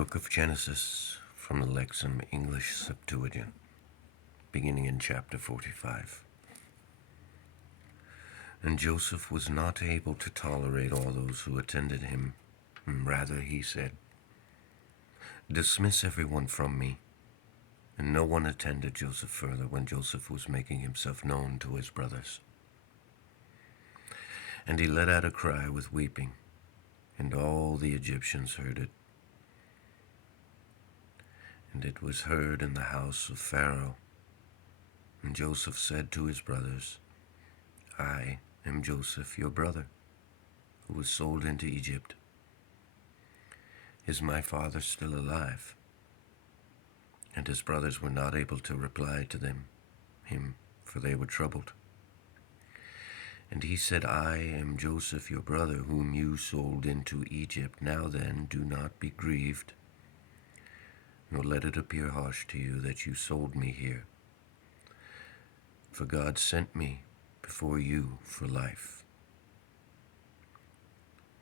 Book of Genesis from the Lexham English Septuagint, beginning in chapter 45. And Joseph was not able to tolerate all those who attended him. Rather, he said, "Dismiss everyone from me." And no one attended Joseph further when Joseph was making himself known to his brothers. And he let out a cry with weeping, and all the Egyptians heard it. And it was heard in the house of Pharaoh. And Joseph said to his brothers, "I am Joseph, your brother, who was sold into Egypt. Is my father still alive?" And his brothers were not able to reply to him, for they were troubled. And he said, "I am Joseph, your brother, whom you sold into Egypt. Now then, do not be grieved, nor let it appear harsh to you that you sold me here. For God sent me before you for life.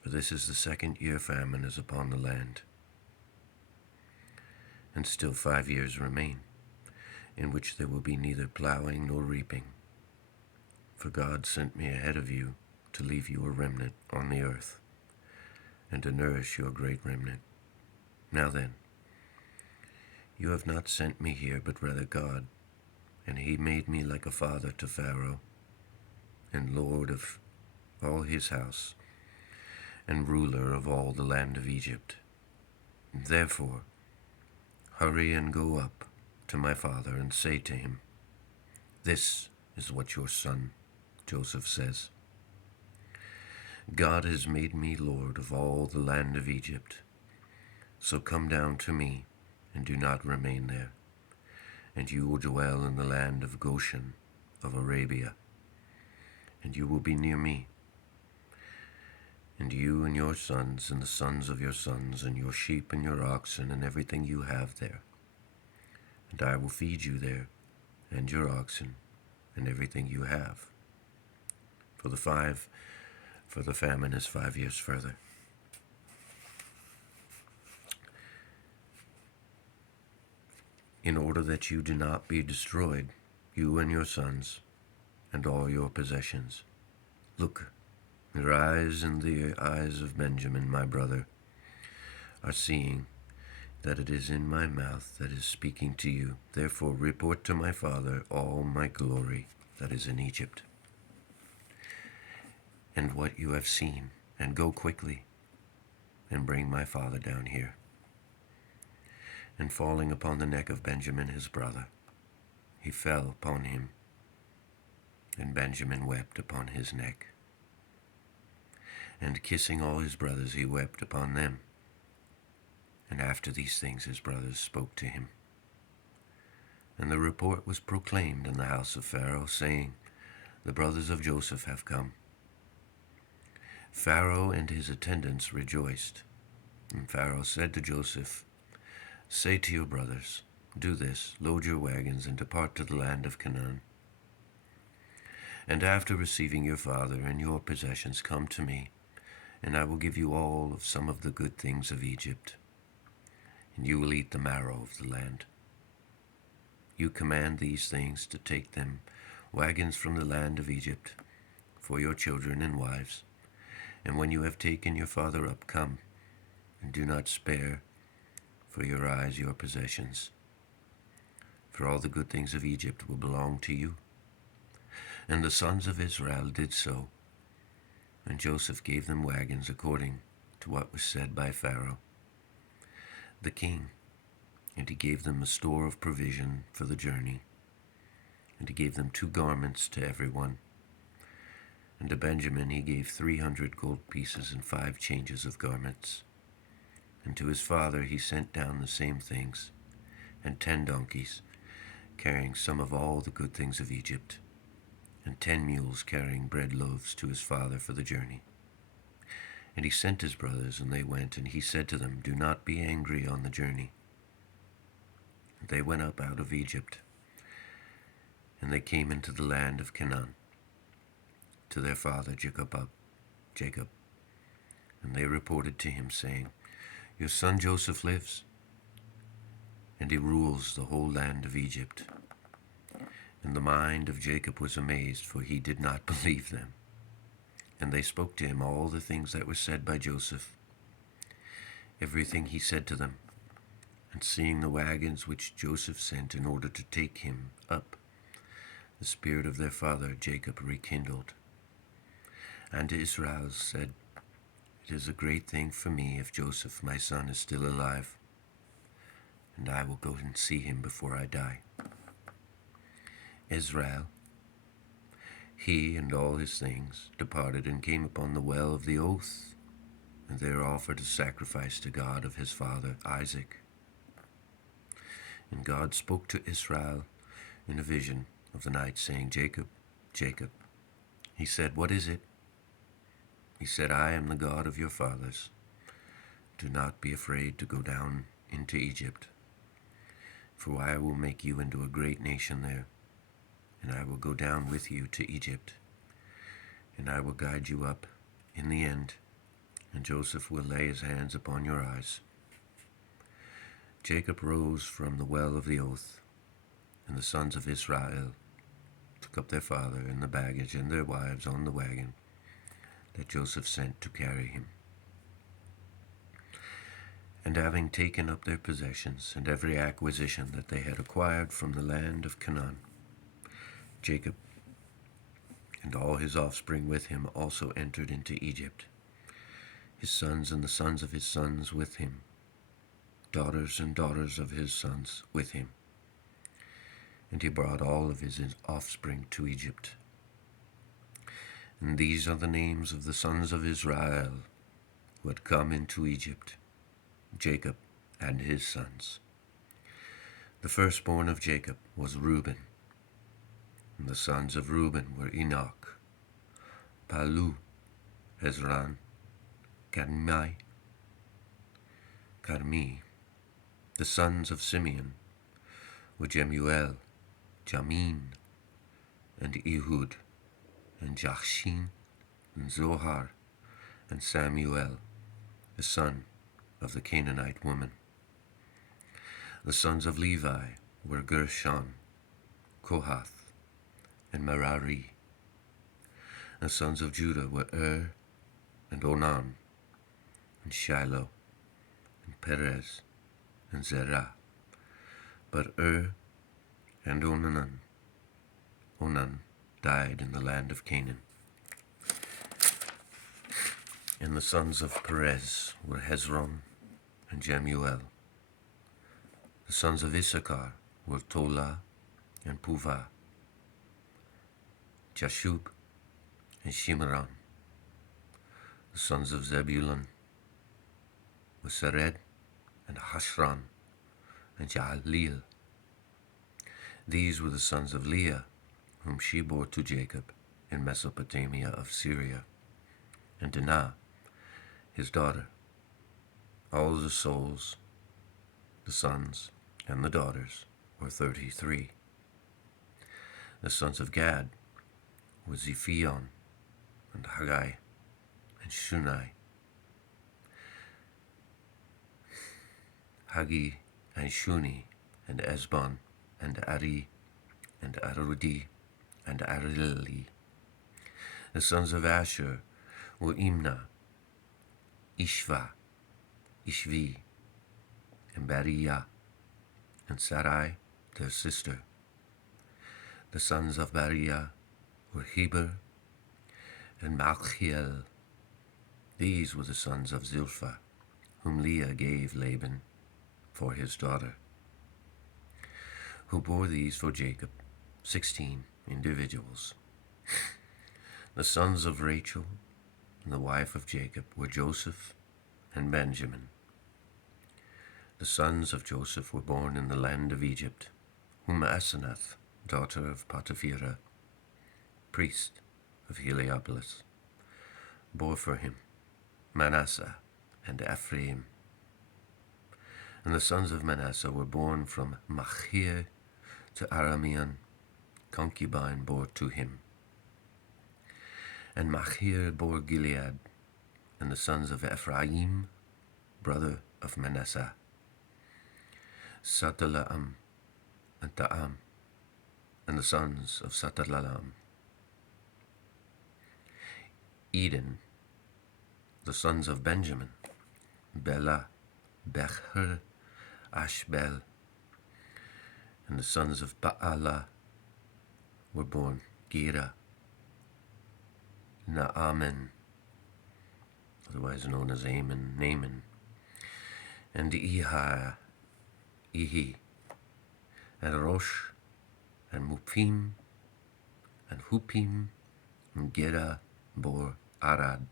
For this is the 2nd year famine is upon the land. And still 5 years remain, in which there will be neither plowing nor reaping. For God sent me ahead of you to leave you a remnant on the earth, and to nourish your great remnant. Now then, you have not sent me here, but rather God, and he made me like a father to Pharaoh, and lord of all his house, and ruler of all the land of Egypt. Therefore, hurry and go up to my father and say to him, 'This is what your son Joseph says. God has made me lord of all the land of Egypt. So come down to me, and do not remain there, and you will dwell in the land of Goshen of Arabia, and you will be near me, and you and your sons and the sons of your sons, and your sheep and your oxen and everything you have there. And I will feed you there, and your oxen, and everything you have. For the famine is 5 years further. In order that you do not be destroyed, you and your sons, and all your possessions. Look, your eyes and the eyes of Benjamin, my brother, are seeing that it is in my mouth that is speaking to you. Therefore report to my father all my glory that is in Egypt, and what you have seen, and go quickly, and bring my father down here." And falling upon the neck of Benjamin his brother, he fell upon him, and Benjamin wept upon his neck. And kissing all his brothers, he wept upon them. And after these things his brothers spoke to him. And the report was proclaimed in the house of Pharaoh, saying, "The brothers of Joseph have come." Pharaoh and his attendants rejoiced. And Pharaoh said to Joseph, "Say to your brothers, do this, load your wagons and depart to the land of Canaan. And after receiving your father and your possessions, come to me, and I will give you all of some of the good things of Egypt, and you will eat the marrow of the land. You command these things to take them, wagons from the land of Egypt, for your children and wives. And when you have taken your father up, come, and do not spare for your eyes your possessions. For all the good things of Egypt will belong to you." And the sons of Israel did so, and Joseph gave them wagons according to what was said by Pharaoh, the king, and he gave them a store of provision for the journey, and he gave them 2 garments to every one. And to Benjamin he gave 300 gold pieces and 5 changes of garments. And to his father he sent down the same things, and 10 donkeys, carrying some of all the good things of Egypt, and 10 mules carrying bread loaves to his father for the journey. And he sent his brothers, and they went, and he said to them, "Do not be angry on the journey." And they went up out of Egypt, and they came into the land of Canaan, to their father Jacob. And they reported to him, saying, "Your son Joseph lives." and he rules the whole land of Egypt. And the mind of Jacob was amazed, for he did not believe them. And they spoke to him all the things that were said by Joseph, everything he said to them. And seeing the wagons which Joseph sent in order to take him up, the spirit of their father Jacob rekindled. And to Israel said, "It is a great thing for me if Joseph my son is still alive, and I will go and see him before I die." Israel, he and all his things, departed and came upon the well of the oath, and there offered a sacrifice to God of his father Isaac. And God spoke to Israel in a vision of the night, saying, "Jacob, Jacob." He said, "What is it?" He said, "I am the God of your fathers. Do not be afraid to go down into Egypt, for I will make you into a great nation there, and I will go down with you to Egypt, and I will guide you up in the end, and Joseph will lay his hands upon your eyes." Jacob rose from the well of the oath, and the sons of Israel took up their father and the baggage and their wives on the wagon that Joseph sent to carry him. And having taken up their possessions and every acquisition that they had acquired from the land of Canaan, Jacob and all his offspring with him also entered into Egypt, his sons and the sons of his sons with him, daughters and daughters of his sons with him. And he brought all of his offspring to Egypt. And these are the names of the sons of Israel who had come into Egypt, Jacob and his sons. The firstborn of Jacob was Reuben, and the sons of Reuben were Enoch, Palu, Hezron, Carmi. The sons of Simeon were Jemuel, Jamin, and Ehud, and Jachshin, and Zohar, and Samuel, the son of the Canaanite woman. The sons of Levi were Gershon, Kohath, and Merari. The sons of Judah were and Onan, and Shiloh, and Perez, and Zerah. But and Onan died in the land of Canaan. And the sons of Perez were Hezron and Jemuel. The sons of Issachar were Tola and Puvah, Jashub and Shimron. The sons of Zebulun were Sered and Hashran and Jahleel. These were the sons of Leah, whom she bore to Jacob in Mesopotamia of Syria, and Dinah, his daughter. All the souls, the sons, and the daughters were 33. The sons of Gad were Zephion, and Haggai, and Shunai. Hagi, and Shuni, and Esbon, and Ari, and Arudi, and Arili. The sons of Asher were Imnah, Ishvi, and Beriah, and Sarai, their sister. The sons of Beriah were Heber and Malchiel. These were the sons of Zilpah, whom Leah gave Laban for his daughter, who bore these for Jacob, 16 individuals. The sons of Rachel, the wife of Jacob, were Joseph and Benjamin. The sons of Joseph were born in the land of Egypt, whom Asenath, daughter of Potipherah, priest of Heliopolis, bore for him, Manasseh and Ephraim. And the sons of Manasseh were born from Machir to Aramean, concubine bore to him. And Machir bore Gilead, and the sons of Ephraim, brother of Manasseh, Satalaam, and Ta'am, and the sons of Satalalam. Eden, the sons of Benjamin, Bela, Bechel, Ashbel, and the sons of Ba'ala were born Gera, Naaman, otherwise known as Ammon, Naaman, and Ihi, and Rosh, and Mupim, and Hupim, and Gera bore Arad.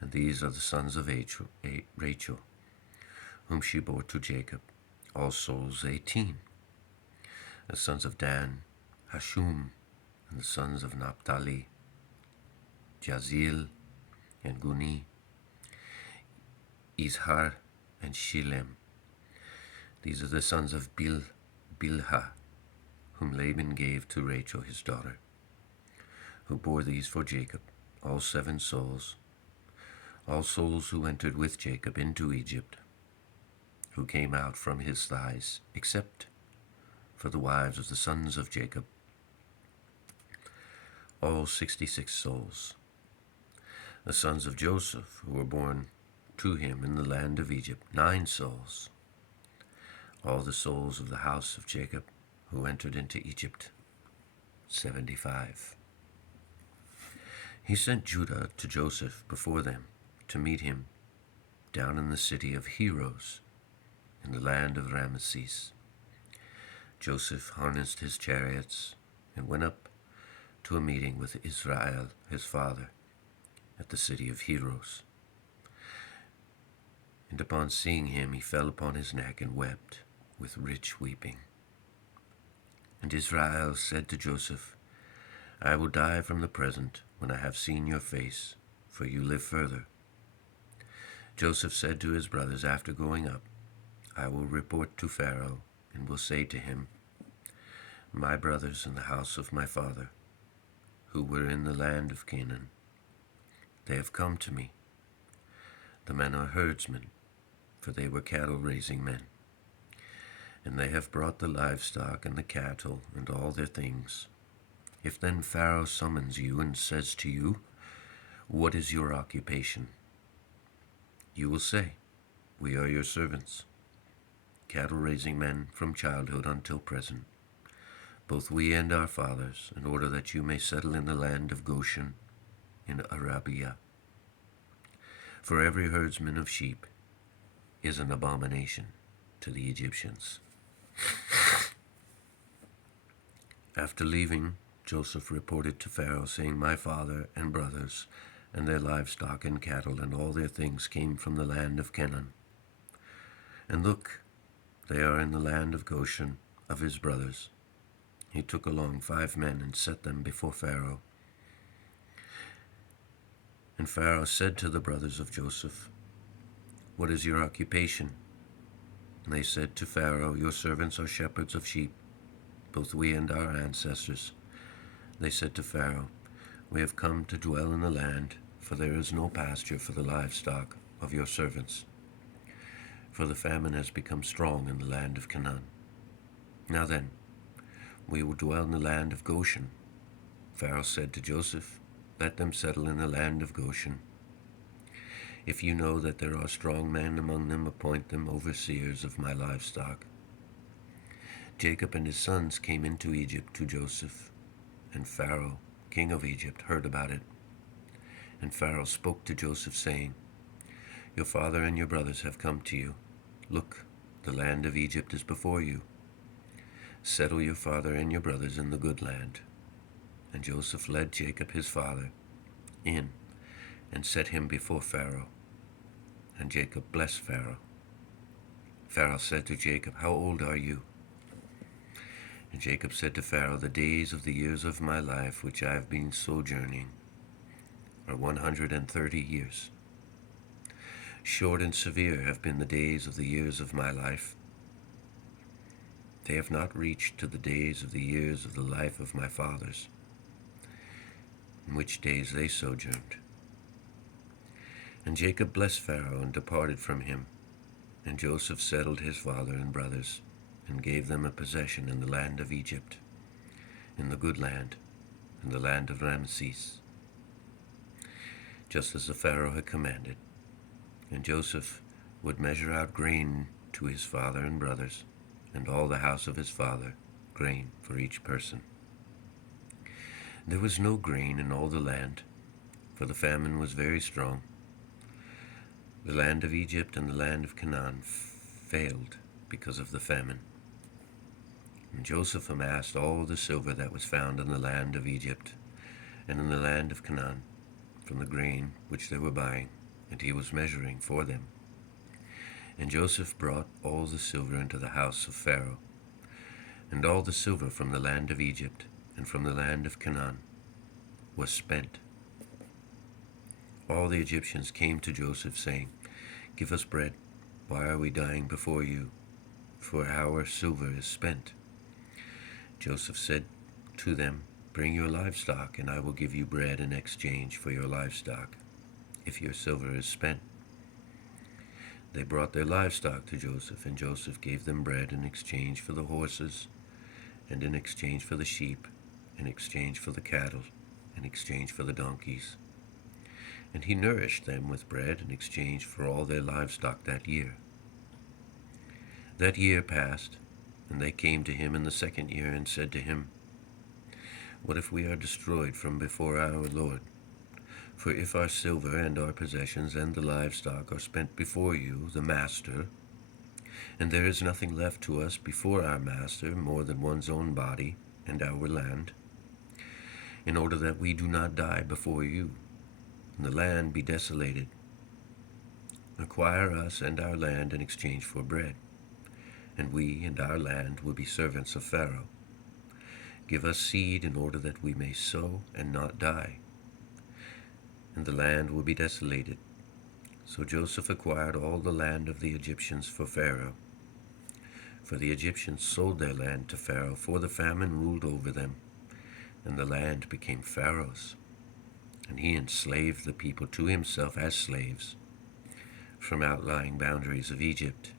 And these are the sons of Rachel, whom she bore to Jacob, all souls 18. The sons of Dan, Hashum, and the sons of Naphtali, Jazil, and Guni, Izhar, and Shilem. These are the sons of Bilhah, whom Laban gave to Rachel his daughter, who bore these for Jacob, all 7 souls, all souls who entered with Jacob into Egypt, who came out from his thighs, except for the wives of the sons of Jacob, all 66 souls. The sons of Joseph, who were born to him in the land of Egypt, 9 souls. All the souls of the house of Jacob, who entered into Egypt, 75. He sent Judah to Joseph before them to meet him down in the city of Heroes, in the land of Ramesses. Joseph harnessed his chariots and went up to a meeting with Israel, his father, at the city of Heroes. And upon seeing him, he fell upon his neck and wept with rich weeping. And Israel said to Joseph, I will die from the present when I have seen your face, for you live further. Joseph said to his brothers after going up, I will report to Pharaoh and will say to him, my brothers in the house of my father, who were in the land of Canaan, they have come to me. The men are herdsmen, for they were cattle-raising men. And they have brought the livestock and the cattle and all their things. If then Pharaoh summons you and says to you, what is your occupation? You will say, we are your servants, cattle-raising men from childhood until present, both we and our fathers, in order that you may settle in the land of Goshen in Arabia. For every herdsman of sheep is an abomination to the Egyptians. After leaving, Joseph reported to Pharaoh, saying, my father and brothers and their livestock and cattle and all their things came from the land of Canaan. And look, they are in the land of Goshen of his brothers. He took along 5 men and set them before Pharaoh. And Pharaoh said to the brothers of Joseph, what is your occupation? And they said to Pharaoh, your servants are shepherds of sheep, both we and our ancestors. They said to Pharaoh, we have come to dwell in the land, for there is no pasture for the livestock of your servants. For the famine has become strong in the land of Canaan. Now then, we will dwell in the land of Goshen. Pharaoh said to Joseph, let them settle in the land of Goshen. If you know that there are strong men among them, appoint them overseers of my livestock. Jacob and his sons came into Egypt to Joseph, and Pharaoh, king of Egypt, heard about it. And Pharaoh spoke to Joseph, saying, your father and your brothers have come to you. Look, the land of Egypt is before you. Settle your father and your brothers in the good land. And Joseph led Jacob his father in and set him before Pharaoh. And Jacob blessed Pharaoh. Pharaoh said to Jacob, how old are you? And Jacob said to Pharaoh, the days of the years of my life which I have been sojourning are 130 years. Short and severe have been the days of the years of my life. They have not reached to the days of the years of the life of my fathers, in which days they sojourned. And Jacob blessed Pharaoh and departed from him, and Joseph settled his father and brothers and gave them a possession in the land of Egypt, in the good land, in the land of Ramesses, just as the Pharaoh had commanded. And Joseph would measure out grain to his father and brothers, and all the house of his father, grain for each person. There was no grain in all the land, for the famine was very strong. The land of Egypt and the land of Canaan failed because of the famine. And Joseph amassed all the silver that was found in the land of Egypt and in the land of Canaan from the grain which they were buying, and he was measuring for them. And Joseph brought all the silver into the house of Pharaoh, and all the silver from the land of Egypt and from the land of Canaan was spent. All the Egyptians came to Joseph, saying, "Give us bread. Why are we dying before you? For our silver is spent." Joseph said to them, "Bring your livestock, and I will give you bread in exchange for your livestock, if your silver is spent." They brought their livestock to Joseph, and Joseph gave them bread in exchange for the horses, and in exchange for the sheep, in exchange for the cattle, in exchange for the donkeys. And he nourished them with bread in exchange for all their livestock that year. That year passed, and they came to him in the second year and said to him, "What if we are destroyed from before our Lord? For if our silver and our possessions and the livestock are spent before you, the master, and there is nothing left to us before our master more than one's own body and our land, in order that we do not die before you, and the land be desolated, acquire us and our land in exchange for bread, and we and our land will be servants of Pharaoh. Give us seed in order that we may sow and not die, and the land will be desolated." So Joseph acquired all the land of the Egyptians for Pharaoh. For the Egyptians sold their land to Pharaoh, for the famine ruled over them, and the land became Pharaoh's. And he enslaved the people to himself as slaves from outlying boundaries of Egypt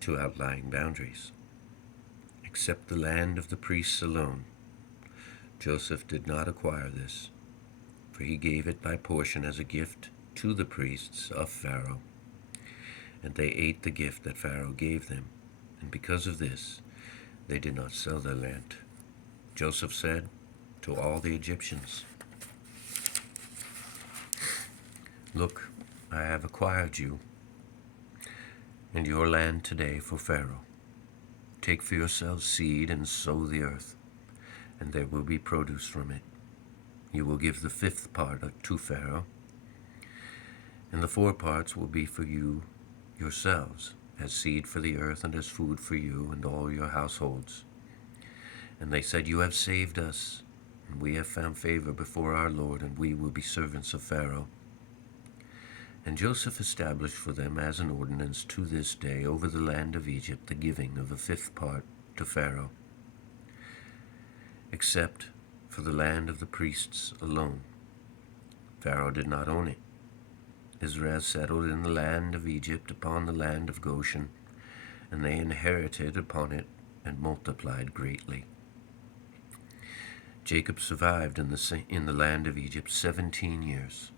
to outlying boundaries, except the land of the priests alone. Joseph did not acquire this, for he gave it by portion as a gift to the priests of Pharaoh. And they ate the gift that Pharaoh gave them, and because of this they did not sell their land. Joseph said to all the Egyptians, "Look, I have acquired you and your land today for Pharaoh. Take for yourselves seed and sow the earth, and there will be produce from it. You will give the 5th part to Pharaoh, and the 4 parts will be for you yourselves, as seed for the earth and as food for you and all your households." And they said, "You have saved us, and we have found favor before our Lord, and we will be servants of Pharaoh." And Joseph established for them as an ordinance to this day over the land of Egypt the giving of a 5th part to Pharaoh, except for the land of the priests alone. Pharaoh did not own it. Israel settled in the land of Egypt upon the land of Goshen, and they inherited upon it and multiplied greatly. Jacob survived in the land of Egypt 17 years.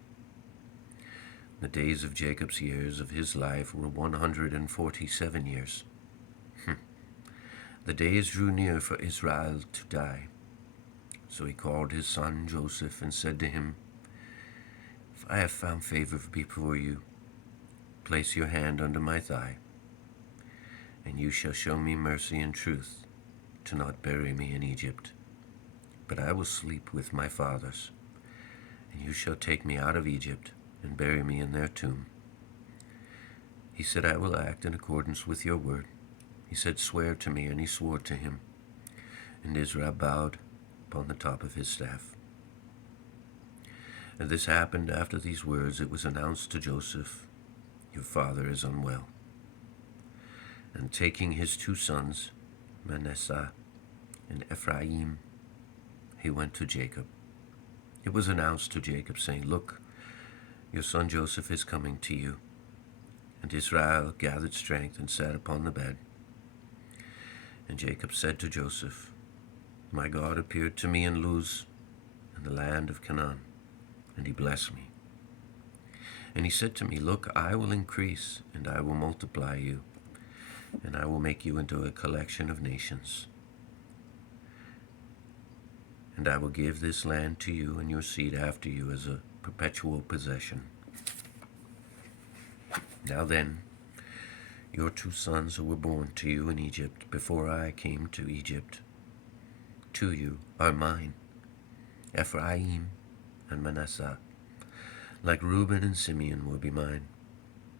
The days of Jacob's years of his life were 147 years. The days drew near for Israel to die. So he called his son Joseph and said to him, "If I have found favor before you, place your hand under my thigh, and you shall show me mercy and truth, to not bury me in Egypt. But I will sleep with my fathers, and you shall take me out of Egypt and bury me in their tomb." He said, "I will act in accordance with your word." He said, "Swear to me," and he swore to him. And Israel bowed upon the top of his staff. And this happened after these words. It was announced to Joseph, "Your father is unwell." And taking his 2 sons, Manasseh and Ephraim, he went to Jacob. It was announced to Jacob, saying, "Look, your son Joseph is coming to you." And Israel gathered strength and sat upon the bed. And Jacob said to Joseph, My God appeared to me in Luz, in the land of Canaan, and he blessed me. And he said to me, Look, I will increase, and I will multiply you, and I will make you into a collection of nations. And I will give this land to you and your seed after you as a perpetual possession. Now then, your 2 sons who were born to you in Egypt before I came to Egypt, to you are mine, Ephraim and Manasseh. Like Reuben and Simeon will be mine.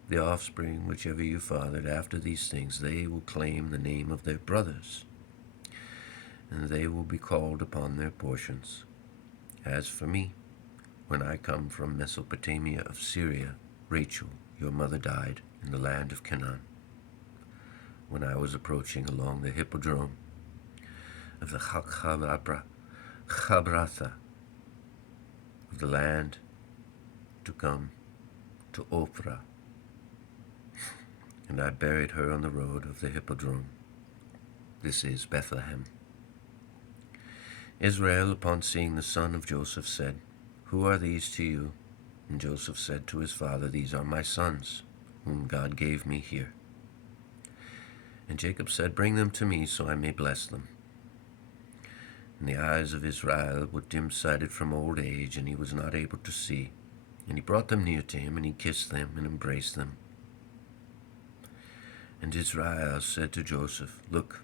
The offspring whichever you fathered after these things, they will claim the name of their brothers, and they will be called upon their portions. As for me, when I come from Mesopotamia of Syria, Rachel, your mother, died in the land of Canaan, when I was approaching along the hippodrome of the Chabratha of the land to come to Ophrah, and I buried her on the road of the hippodrome. This is Bethlehem. Israel, upon seeing the son of Joseph, said, Who are these to you? And Joseph said to his father, These are my sons, whom God gave me here. And Jacob said, Bring them to me, so I may bless them. And the eyes of Israel were dim-sighted from old age, and he was not able to see. And he brought them near to him, and he kissed them and embraced them. And Israel said to Joseph, Look,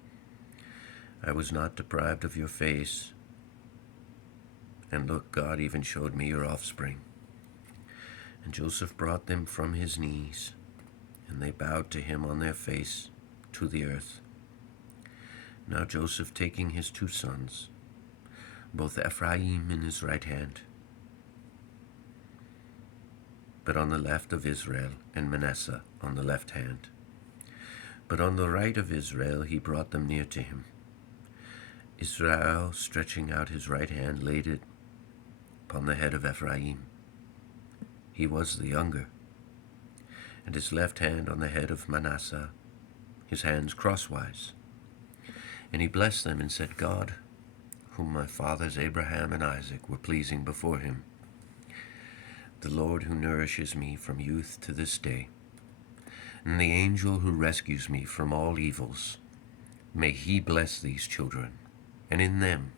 I was not deprived of your face, and look, God even showed me your offspring. And Joseph brought them from his knees, and they bowed to him on their face to the earth. Now Joseph, taking his 2 sons, both Ephraim in his right hand, but on the left of Israel, and Manasseh on the left hand, but on the right of Israel, he brought them near to him. Israel, stretching out his right hand, laid it upon the head of Ephraim. He was the younger. And his left hand on the head of Manasseh, his hands crosswise. And he blessed them and said, God, whom my fathers Abraham and Isaac were pleasing before him, the Lord who nourishes me from youth to this day, and the angel who rescues me from all evils, may he bless these children, and in them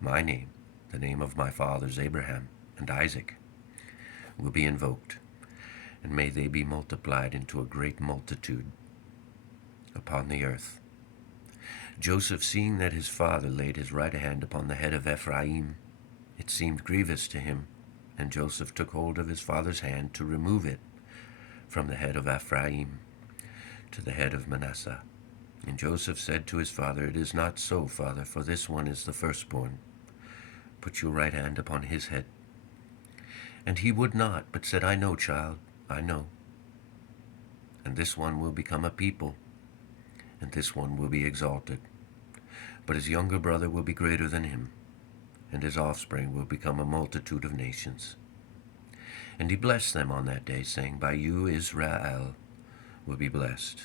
my name, the name of my fathers Abraham and Isaac, will be invoked, and may they be multiplied into a great multitude upon the earth. Joseph, seeing that his father laid his right hand upon the head of Ephraim, it seemed grievous to him, and Joseph took hold of his father's hand to remove it from the head of Ephraim to the head of Manasseh. And Joseph said to his father, It is not so, father, for this one is the firstborn. Put your right hand upon his head. And he would not, but said, I know, child, I know. And this one will become a people, and this one will be exalted. But his younger brother will be greater than him, and his offspring will become a multitude of nations. And he blessed them on that day, saying, By you Israel will be blessed.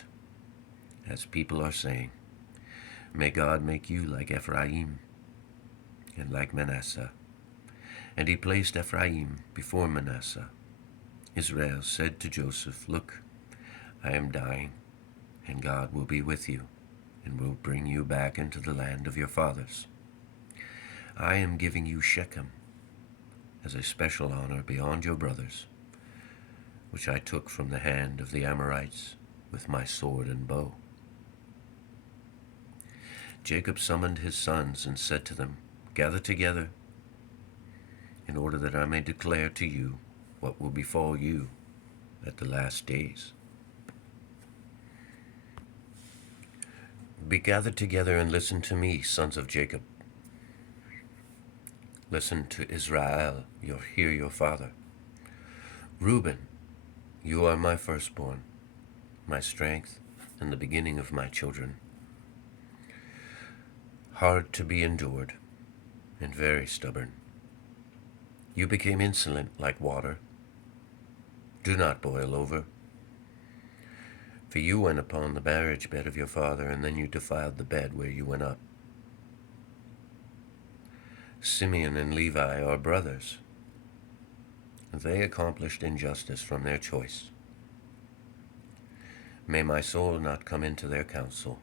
As people are saying, May God make you like Ephraim and like Manasseh. And he placed Ephraim before Manasseh. Israel said to Joseph, Look, I am dying, and God will be with you, and will bring you back into the land of your fathers. I am giving you Shechem as a special honor beyond your brothers, which I took from the hand of the Amorites with my sword and bow. Jacob summoned his sons and said to them, Gather together, in order that I may declare to you what will befall you at the last days. Be gathered together and listen to me, sons of Jacob. Listen to Israel, hear your father. Reuben, you are my firstborn, my strength, and the beginning of my children. Hard to be endured, and very stubborn. You became insolent like water. Do not boil over. For you went upon the marriage bed of your father, and then you defiled the bed where you went up. Simeon and Levi are brothers. They accomplished injustice from their choice. May my soul not come into their counsel,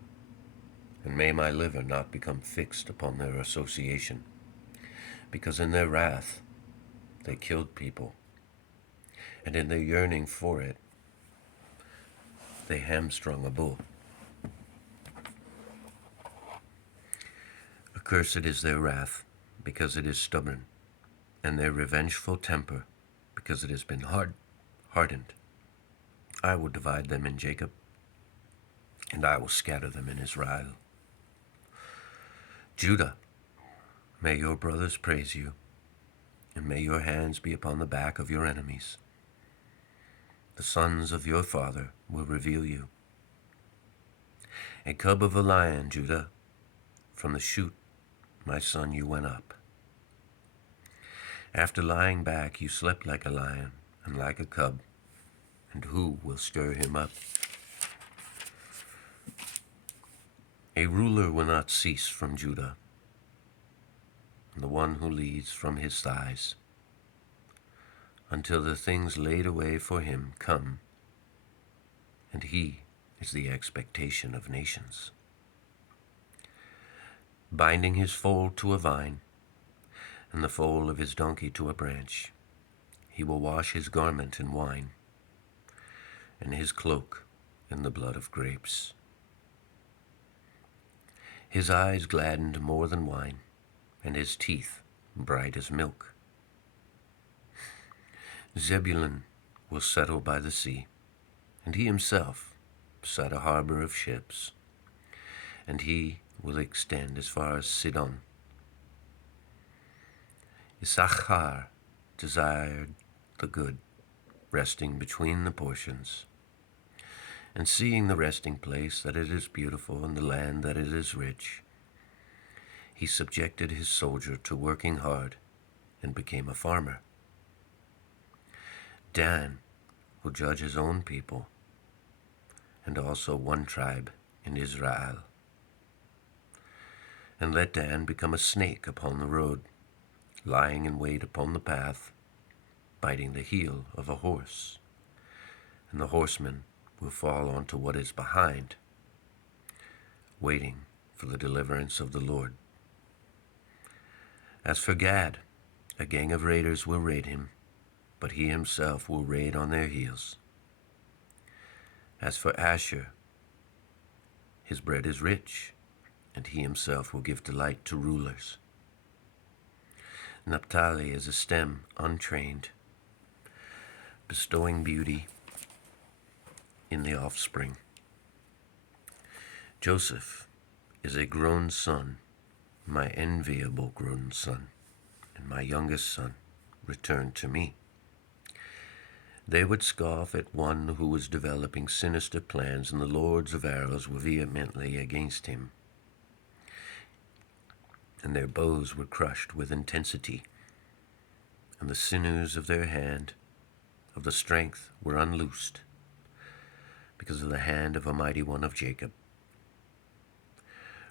and may my liver not become fixed upon their association, because in their wrath they killed people, and in their yearning for it they hamstrung a bull. Accursed is their wrath, because it is stubborn, and their revengeful temper, because it has been hardened. I will divide them in Jacob, and I will scatter them in Israel. Judah, may your brothers praise you, and may your hands be upon the back of your enemies. The sons of your father will reveal you. A cub of a lion, Judah, from the shoot, my son, you went up. After lying back, you slept like a lion and like a cub, and who will stir him up? A ruler will not cease from Judah, and the one who leads from his thighs, until the things laid away for him come, and he is the expectation of nations. Binding his foal to a vine, and the foal of his donkey to a branch, he will wash his garment in wine, and his cloak in the blood of grapes. His eyes gladdened more than wine, and his teeth bright as milk. Zebulun will settle by the sea, and he himself sat a harbor of ships, and he will extend as far as Sidon. Issachar desired the good, resting between the portions, and seeing the resting place that it is beautiful and the land that it is rich, he subjected his soldier to working hard and became a farmer. Dan will judge his own people, and also one tribe in Israel. And let Dan become a snake upon the road, lying in wait upon the path, biting the heel of a horse, and the horseman will fall onto what is behind, waiting for the deliverance of the Lord. As for Gad, a gang of raiders will raid him, but he himself will raid on their heels. As for Asher, his bread is rich, and he himself will give delight to rulers. Naphtali is a stem untrained, bestowing beauty in the offspring. Joseph is a grown son, my enviable grown son, and my youngest son returned to me. They would scoff at one who was developing sinister plans, and the lords of arrows were vehemently against him, and their bows were crushed with intensity, and the sinews of their hand, of the strength, were unloosed, because of the hand of a mighty one of Jacob.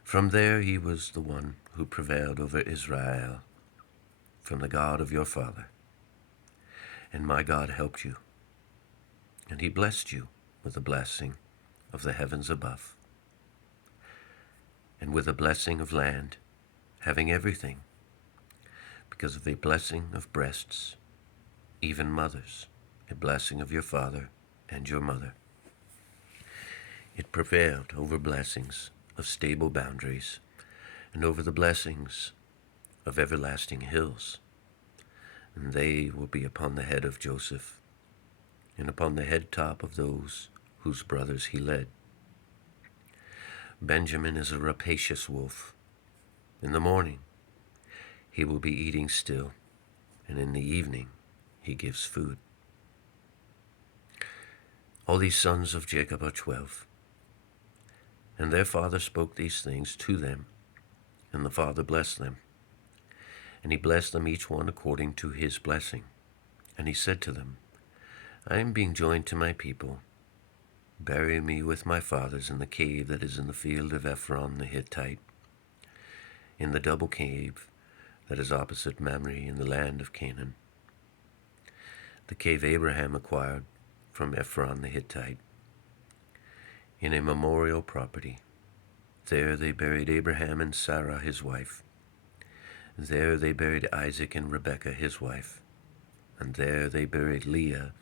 From there he was the one who prevailed over Israel, from the God of your father. And my God helped you, and he blessed you with the blessing of the heavens above, and with a blessing of land, having everything, because of a blessing of breasts, even mothers, a blessing of your father and your mother. It prevailed over blessings of stable boundaries, and over the blessings of everlasting hills, and they will be upon the head of Joseph, and upon the head top of those whose brothers he led. Benjamin is a rapacious wolf. In the morning he will be eating still, and in the evening he gives food. All these sons of Jacob are 12. And their father spoke these things to them, and the father blessed them. And he blessed them each one according to his blessing. And he said to them, I am being joined to my people, Bury me with my fathers in the cave that is in the field of Ephron the Hittite, in the double cave that is opposite Mamre in the land of Canaan, the cave Abraham acquired from Ephron the Hittite, in a memorial property. There they buried Abraham and Sarah his wife. There they buried Isaac and Rebekah his wife. And there they buried Leah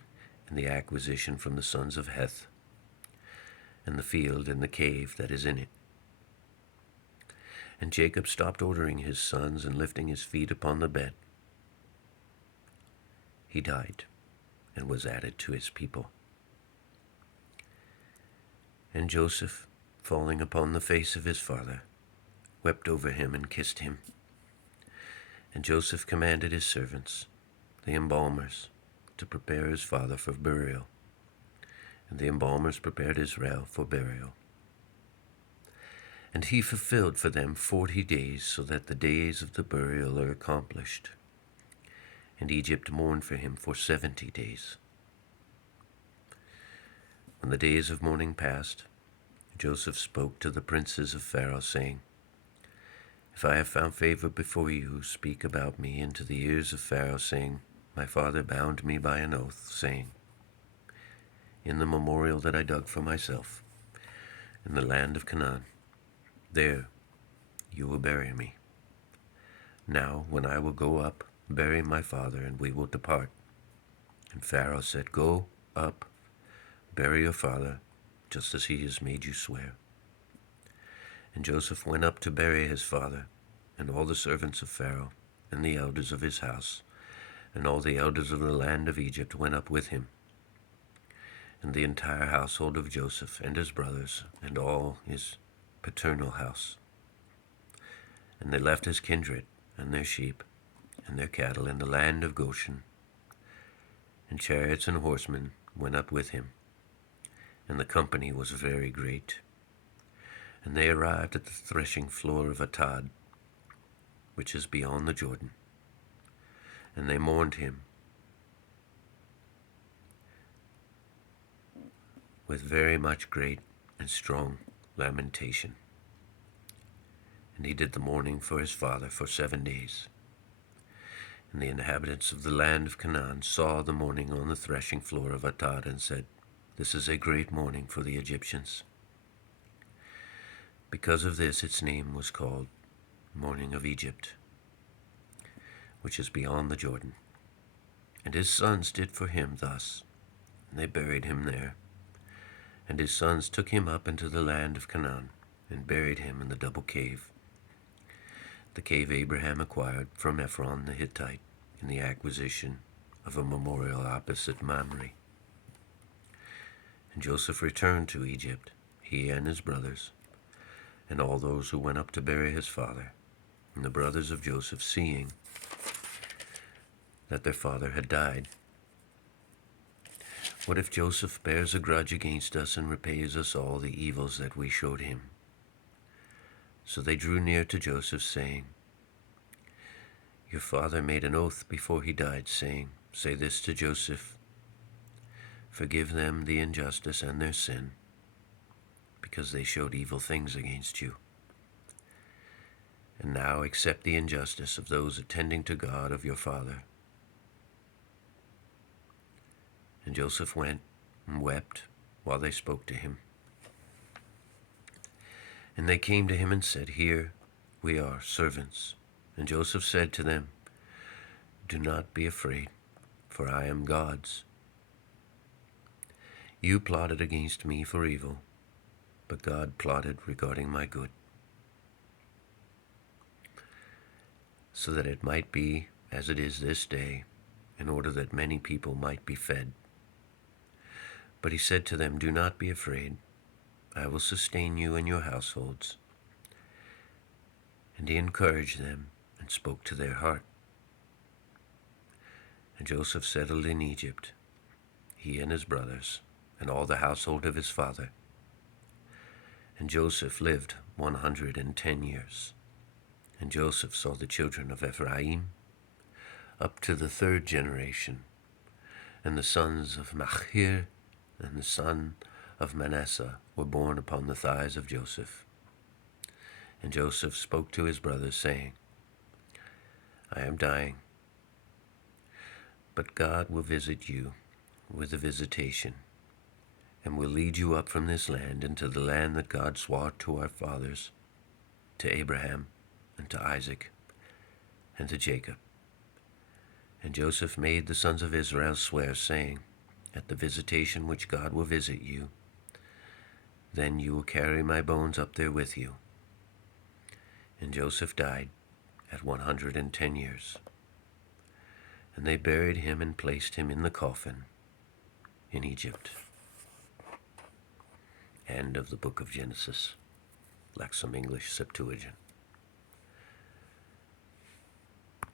in the acquisition from the sons of Heth, and the field and the cave that is in it. And Jacob stopped ordering his sons and lifting his feet upon the bed. He died and was added to his people. And Joseph, falling upon the face of his father, wept over him and kissed him. And Joseph commanded his servants, the embalmers, to prepare his father for burial. And the embalmers prepared Israel for burial. And he fulfilled for them 40 days, so that the days of the burial are accomplished. And Egypt mourned for him for 70 days. When the days of mourning passed, Joseph spoke to the princes of Pharaoh, saying, If I have found favor before you, speak about me into the ears of Pharaoh, saying, My father bound me by an oath, saying, In the memorial that I dug for myself, in the land of Canaan, there you will bury me. Now, when I will go up, bury my father, and we will depart. And Pharaoh said, Go up, bury your father, just as he has made you swear. And Joseph went up to bury his father, and all the servants of Pharaoh, and the elders of his house, and all the elders of the land of Egypt went up with him, and the entire household of Joseph and his brothers, and all his paternal house. And they left his kindred, and their sheep, and their cattle in the land of Goshen. And chariots and horsemen went up with him, and the company was very great. And they arrived at the threshing floor of Atad, which is beyond the Jordan. And they mourned him with very much great and strong lamentation. And he did the mourning for his father for 7 days. And the inhabitants of the land of Canaan saw the mourning on the threshing floor of Atad, and said, This is a great mourning for the Egyptians. Because of this its name was called Mourning of Egypt, which is beyond the Jordan. And his sons did for him thus, and they buried him there. And his sons took him up into the land of Canaan, and buried him in the double cave, the cave Abraham acquired from Ephron the Hittite, in the acquisition of a memorial opposite Mamre. And Joseph returned to Egypt, he and his brothers, and all those who went up to bury his father. And the brothers of Joseph, seeing that their father had died, What if Joseph bears a grudge against us and repays us all the evils that we showed him? So they drew near to Joseph, saying, Your father made an oath before he died, saying, Say this to Joseph, Forgive them the injustice and their sin, because they showed evil things against you. And now accept the injustice of those attending to God of your father. And Joseph went and wept while they spoke to him. And they came to him and said, Here we are, servants. And Joseph said to them, Do not be afraid, for I am God's. You plotted against me for evil, but God plotted regarding my good, so that it might be as it is this day, in order that many people might be fed. But he said to them, Do not be afraid. I will sustain you and your households. And he encouraged them and spoke to their heart. And Joseph settled in Egypt, he and his brothers, and all the household of his father. And Joseph lived 110 years. And Joseph saw the children of Ephraim up to the 3rd generation, and the sons of Machir, and the son of Manasseh were borne upon the thighs of Joseph. And Joseph spoke to his brothers, saying, I am dying, but God will visit you with a visitation, and will lead you up from this land into the land that God swore to our fathers, to Abraham, and to Isaac, and to Jacob. And Joseph made the sons of Israel swear, saying, At the visitation which God will visit you, then you will carry my bones up there with you. And Joseph died at 110 years. And they buried him and placed him in the coffin in Egypt. End of the book of Genesis. Lexham English Septuagint.